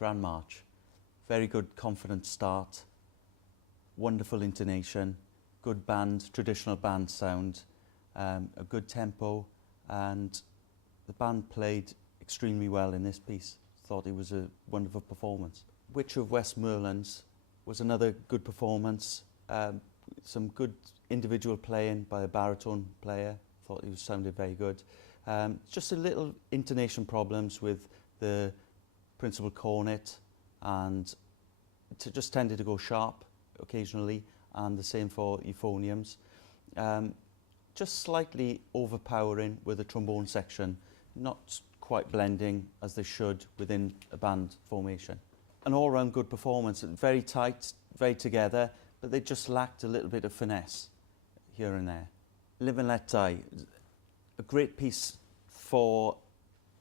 Grand March. Very good, confident start, wonderful intonation, good band, traditional band sound, a good tempo, and the band played extremely well in this piece. Thought it was a wonderful performance. Witch of Westmoreland was another good performance. Some good individual playing by a baritone player. Thought he sounded very good. Just a little intonation problems with the principal cornet, and it just tended to go sharp occasionally, and the same for euphoniums. Just slightly overpowering with the trombone section, not quite blending as they should within a band formation. An all-round good performance, very tight, very together, but they just lacked a little bit of finesse here and there. Live and Let Die, a great piece for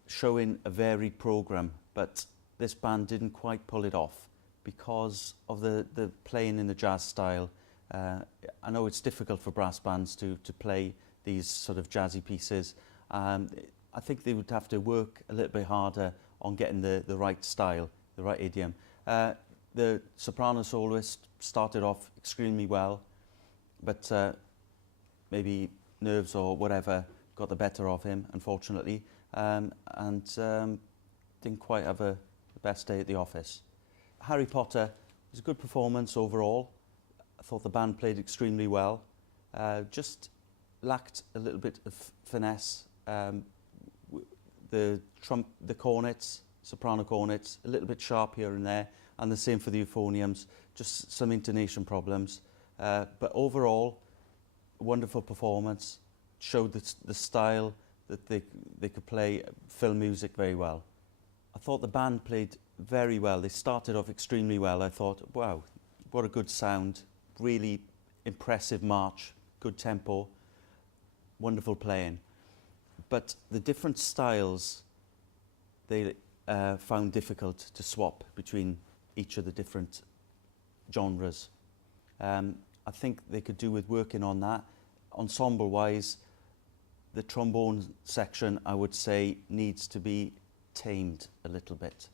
showing a varied programme, but this band didn't quite pull it off because of the playing in the jazz style. I know it's difficult for brass bands to play these sort of jazzy pieces. I think they would have to work a little bit harder on getting the right style, the right idiom. The soprano soloist started off extremely well, but maybe nerves or whatever got the better of him, unfortunately, and didn't quite have the best day at the office. Harry Potter was a good performance overall. I thought the band played extremely well. Just lacked a little bit of finesse. The cornets, soprano cornets, a little bit sharp here and there, and the same for the euphoniums, just some intonation problems. But overall, a wonderful performance, showed the style that they could play film music very well. I thought the band played very well. They started off extremely well. I thought, wow, what a good sound, really impressive march, good tempo, wonderful playing. But the different styles they found difficult to swap between each of the different genres. I think they could do with working on that. Ensemble-wise, the trombone section, I would say, needs to be tamed a little bit.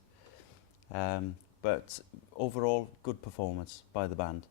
But overall, good performance by the band.